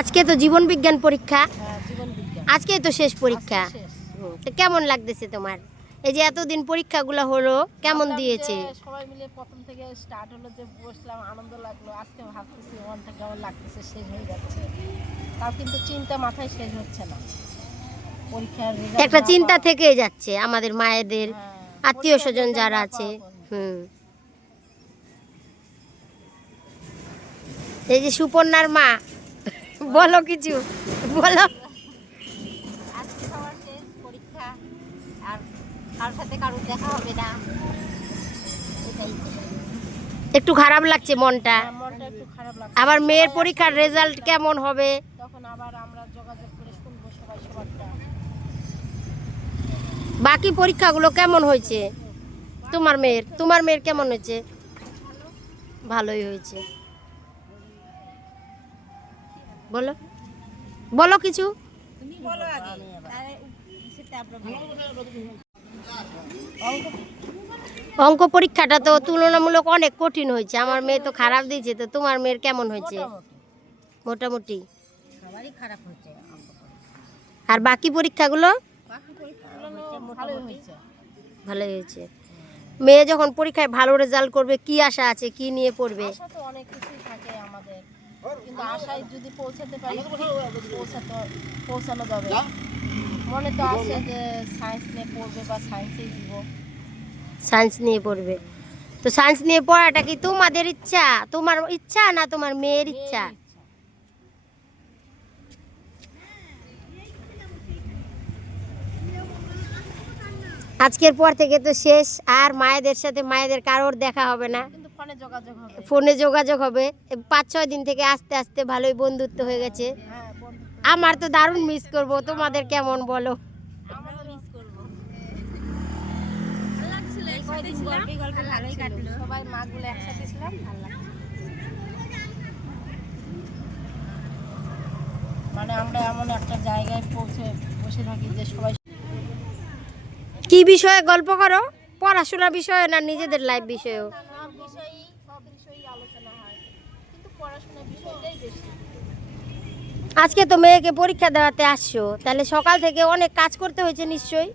আজকে তো জীবন বিজ্ঞান পরীক্ষা, জীবন বিজ্ঞান আজকে তো শেষ পরীক্ষা। আজকে শেষ। তো কেমন লাগতেছে তোমার? এই যে এতদিন পরীক্ষাগুলো হলো, কেমন ভাবলাম দিয়েছে? যে সবাই মিলে প্রথম থেকে স্টার্ট হলো, যে বসলাম, আনন্দ লাগলো। আজকে ভাবতেছি মনটা কেমন লাগতেছে, শেষ হয়ে যাচ্ছে। তাও কিন্তু চিন্তা মাথায় শেষ হচ্ছে না। পরীক্ষার রেজাল্ট একটা না চিন্তা পাওয়া, থেকেই যাচ্ছে আমাদের মায়েদের, আত্মীয় পরীক্ষার স্বজন রেজাল্ট যারা না আছে। পাওয়া পর্যন্ত। এই যে সুপর্ণার মা, বলো কিছু, বলো। আজকে সবার শেষ পরীক্ষা, আর কারোর সাথে কারোর দেখা হবে না, এটাই। একটু খারাপ লাগছে মনটা। মনটা একটু খারাপ লাগছে। আবার মেয়ের সবাই পরীক্ষার একসাথে রেজাল্ট বসেছিলাম, কেমন হবে? তখন আবার আমরা যোগাযোগ করে শুনবো সবাই সবারটা। বাকি পরীক্ষাগুলো কেমন হয়েছে? তোমার মেয়ের কেমন হয়েছে? ভালোই হয়েছে। বলো, বলো কিছু। তুমি বলো আগে, তাহলে সেটা আমরা বলবো। অঙ্ক পরীক্ষাটা তো তুলনামূলক অনেক কঠিন হয়েছে। আমার মেয়ে তো খারাপ দিয়েছে, তো তোমার মেয়ের কেমন হয়েছে? মোটামুটি মোটামুটি। সবারই খারাপ হচ্ছে অঙ্ক পরীক্ষা। আর বাকি পরীক্ষাগুলো বাকি পরীক্ষাগুলো ভালোই হয়েছে। ভালোই হয়েছে। মেয়ে যখন পরীক্ষায় ভালো রেজাল্ট করবে, কি আশা আছে, কি নিয়ে পড়বে? আশা তো অনেক কিছুই থাকে আমাদের, কিন্তু আশায় যদি পৌঁছাতে পারি, পৌঁছানো যাবে। মনে তো আছে যে সায়েন্স নিয়ে পড়বে বা সায়েন্সেই দিব। সায়েন্স নিয়ে পড়বে। তো সায়েন্স নিয়ে পড়াটা কি তোমাদের ইচ্ছা, তোমার ইচ্ছা না তোমার মেয়ের ইচ্ছা? মেয়েরই ইচ্ছা। আজকের পর থেকে তো শেষ, আর মায়েদের সাথে মায়েদের কারোর দেখা হবে না, কিন্তু ফোনে যোগাযোগ হবে। ফোনে যোগাযোগ হবে। 5-6 দিন থেকে আস্তে আস্তে ভালোই বন্ধুত্ব হয়ে গেছে। হ্যাঁ, বন্ধু। আমার তো দারুণ মিস করব, তোমাদের কেমন বলো? আমরাও মিস করবো। ভালো লাগছিল, এই কয়দিন গল্পে গল্পে ভালোই কাটলো। সবাই মাগুলো একসাথে ছিলাম, ভালো লাগছে। মানে আমরা এমন একটা জায়গায় পৌঁছে বসে থাকি যে সবাই কি বিষয়ে গল্প করো? পড়াশোনা বিষয়ে না নিজেদের লাইফ বিষয়েও? সব বিষয়েই আলোচনা হয়, কিন্তু পড়াশোনার বিষয়টাই বেশি। আজকে তো মেয়েকে পরীক্ষা দেওয়াতে আসছো, তাহলে সকাল থেকে অনেক কাজ করতে হয়েছে নিশ্চয়ই,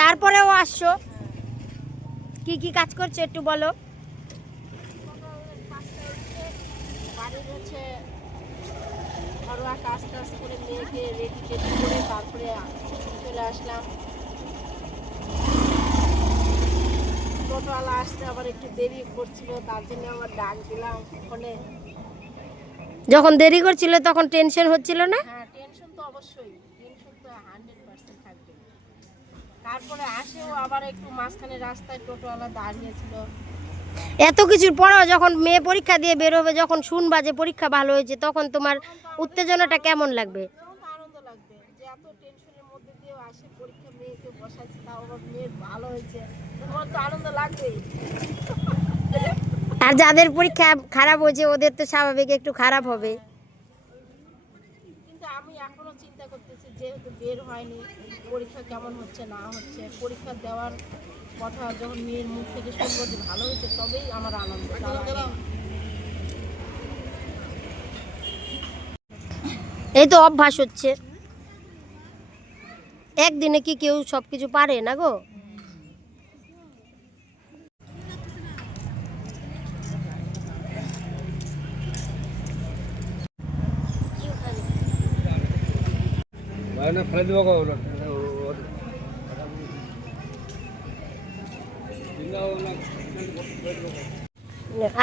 তারপরেও আসছো। কি কি কাজ করছো একটু বলো। বাড়ির হচ্ছে ঘরোয়া কাজ টাজ করে মেয়েকে রেডি টেডি করে তারপরে চলে আসলাম। টোটোওয়ালা আসতে আবার একটু দেরি করছিল, তার জন্য আবার ডাক দিলাম ফোনে। যখন দেরি করছিল তখন টেনশন হচ্ছিল না? হ্যাঁ, টেনশন তো অবশ্যই, টেনশন তো 100% থাকবে। তারপরে আসেও আবার একটু মাঝখানে রাস্তায় টোটোওয়ালা দাঁড়িয়েছিল। এত কিছুর পরেও যখন মেয়ে পরীক্ষা দিয়ে বের হবে, যখন শুনবা যে পরীক্ষা ভালো হয়েছে, তখন তোমার উত্তেজনাটা কেমন লাগবে? তখন তো আনন্দ লাগবে যে এত টেনশনের মধ্যে দিয়েও আসে পরীক্ষা, মেয়েকে বসাইছে, তাও আবার মেয়ের ভালো হয়েছে, তোমার তো আনন্দ লাগবেই। আর যাদের পরীক্ষা খারাপ হয়েছে ওদের তো স্বাভাবিক একটু খারাপ হবে। কিন্তু আমি এখনো চিন্তা করতেছি, যেহেতু বের হয়নি, পরীক্ষা কেমন হচ্ছে না হচ্ছে, পরীক্ষা দেওয়ার কথা যখন মেয়ের মুখ থেকে শুনবো যে ভালো হয়েছে, তবেই আমার আনন্দ। এই তো অভ্যাস হচ্ছে, একদিনে কি কেউ সব কিছু পারে না গো?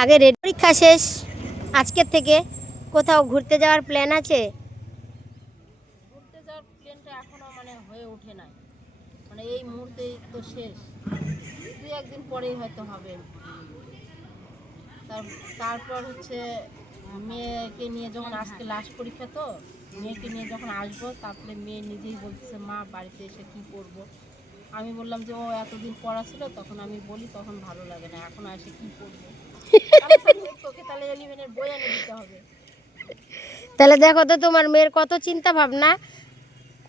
আগে রেডি, পরীক্ষা শেষ, আজকের থেকে কোথাও ঘুরতে যাওয়ার প্ল্যান আছে? ঘুরতে যাওয়ার প্ল্যানটা এখনো মানে হয়ে ওঠে নাই, মানে এই মুহূর্তেই তো শেষ, 2-1 দিন পরেই হয়তো হবে। তারপর হচ্ছে মেয়েকে নিয়ে যখন, আজকে লাস্ট পরীক্ষা, তো মেয়েকে নিয়ে যখন আসবো, তারপরে মেয়ে নিজেই বলতেছে মা বাড়িতে এসে কি করব। আমি বললাম যে ও এতদিন পড়া ছিল, তখন আমি বলি তখন ভালো লাগে না, এখন এসে কি করবো। তোকে তাহলে 11-এর বই এনে দিতে হবে। তাহলে দেখো তো তোমার মেয়ের কত চিন্তা ভাবনা।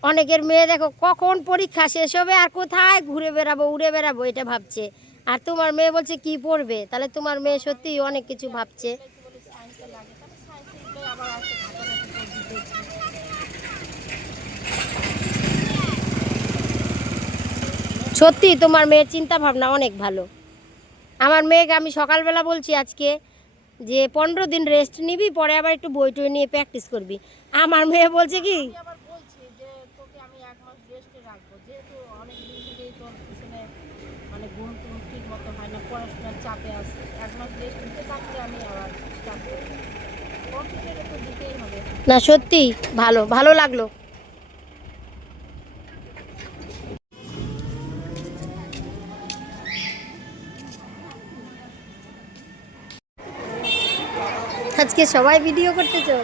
অনেকের মেয়ে দেখো কখন পরীক্ষা শেষ হবে আর কোথায় ঘুরে বেড়াবো, উড়ে বেড়াবো, এটা ভাবছে। আর তোমার মেয়ে বলছে কি পড়বে, তাহলে তোমার মেয়ে সত্যিই অনেক কিছু ভাবছে। বলে সায়েন্সে লাগে, তাহলে সায়েন্সে আবার আসে ঘাটাঘাটি করে দিতে সত্যি তোমার মেয়ের চিন্তা ভাবনা অনেক ভালো। আমার মেয়েকে আমি সকালবেলা বলছি আজকে যে 15 দিন রেস্ট নিবি, পরে আবার একটু বই টই নিয়ে প্র্যাকটিস করবি। আমার মেয়ে বলছে কি, আমি আবার বলছি যে তোকে আমি 1 মাস রেস্টে রাখবো, যেহেতু অনেক দিন থেকেই তোর পিছনে মানে ঘুম টুম ঠিক মতো হয় না, পড়াশোনার চাপে আছে, 1 মাস রেস্ট নিতে থাকলে আমি আবার চাপ করবো, কম্পিউটারে তো দিতেই হবে। না সত্যি ভালো, ভালো লাগলো। আজকে সবাই ভিডিও করতেছো?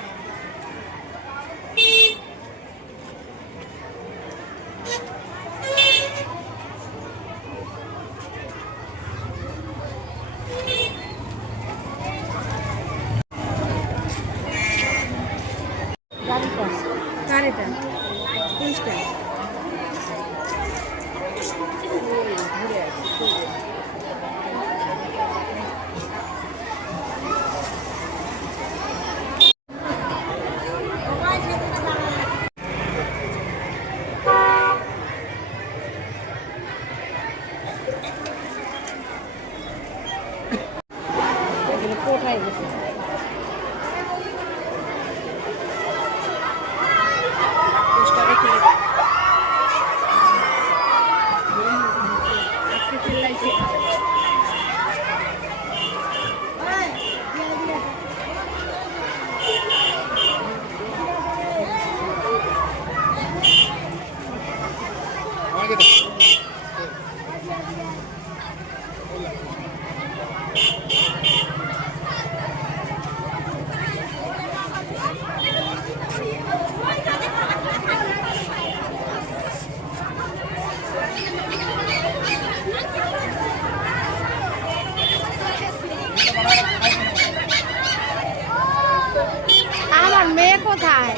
আমার মেয়ে কোথায়?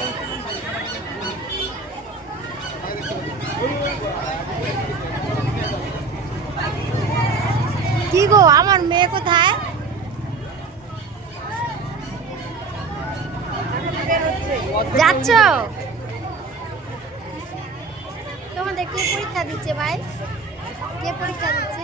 কি গো, আমার মেয়ে কোথায়? যাচ্ছ? তোমাদের কে পরীক্ষা দিচ্ছে ভাই? কে পরীক্ষা দিচ্ছে?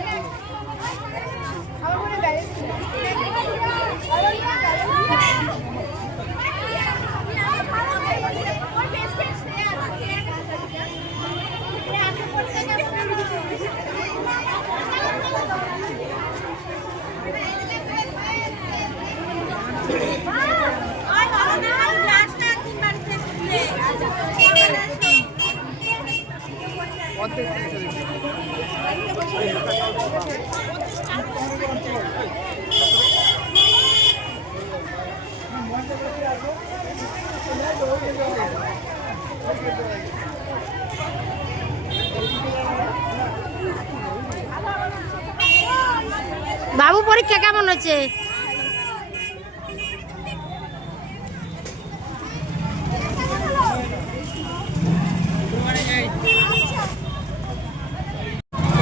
বাবু পরীক্ষা কেমন হচ্ছে?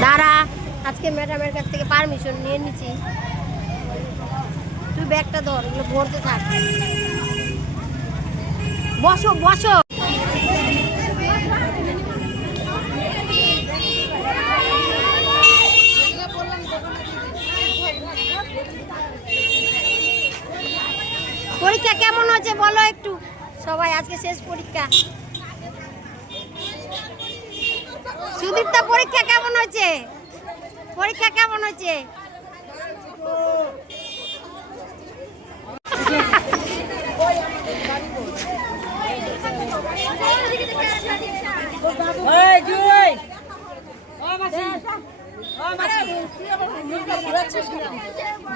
দাঁড়া, আজকে ম্যাডামের কাছ থেকে পারমিশন নিয়ে নিচ্ছি। তুই ব্যাগটা ধর, এগুলো ভরতে থাক। বসো বসো। পরীক্ষা কেমন হচ্ছে বলো একটু সবাই, আজকে শেষ পরীক্ষা। সুদীপ্তা পরীক্ষা কেমন হচ্ছে? পরীক্ষা কেমন হচ্ছে?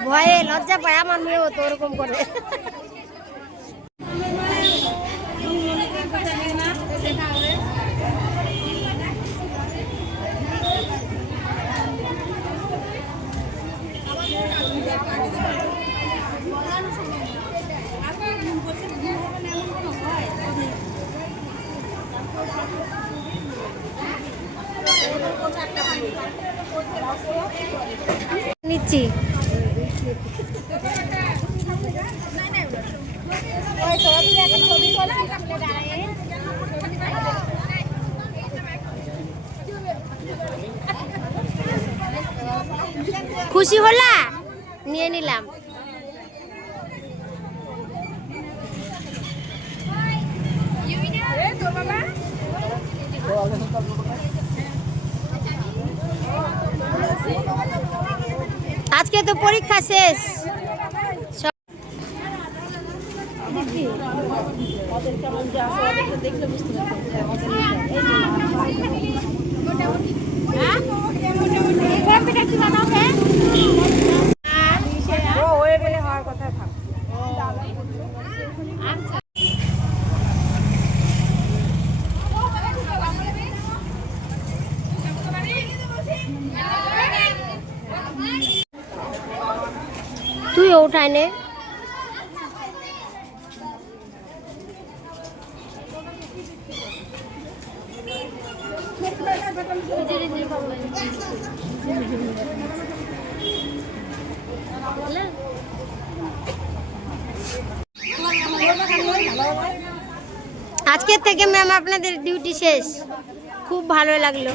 ভয়ে লজ্জা পায় আমার মেয়েও তো ওরকম করে। নিচ্ছি। খুশি হলা? নিয়ে নিলাম। আজকে তো পরীক্ষা শেষ। ওদের কেমন যে আছে ওদেরকে দেখলে বুঝতে পারছেন যে ওদের হয়ে গেলে হওয়ার কথা থাক। তুইও উঠায় নে। আজকের থেকে ম্যাম আপনাদের ডিউটি শেষ। খুব ভালো লাগলো।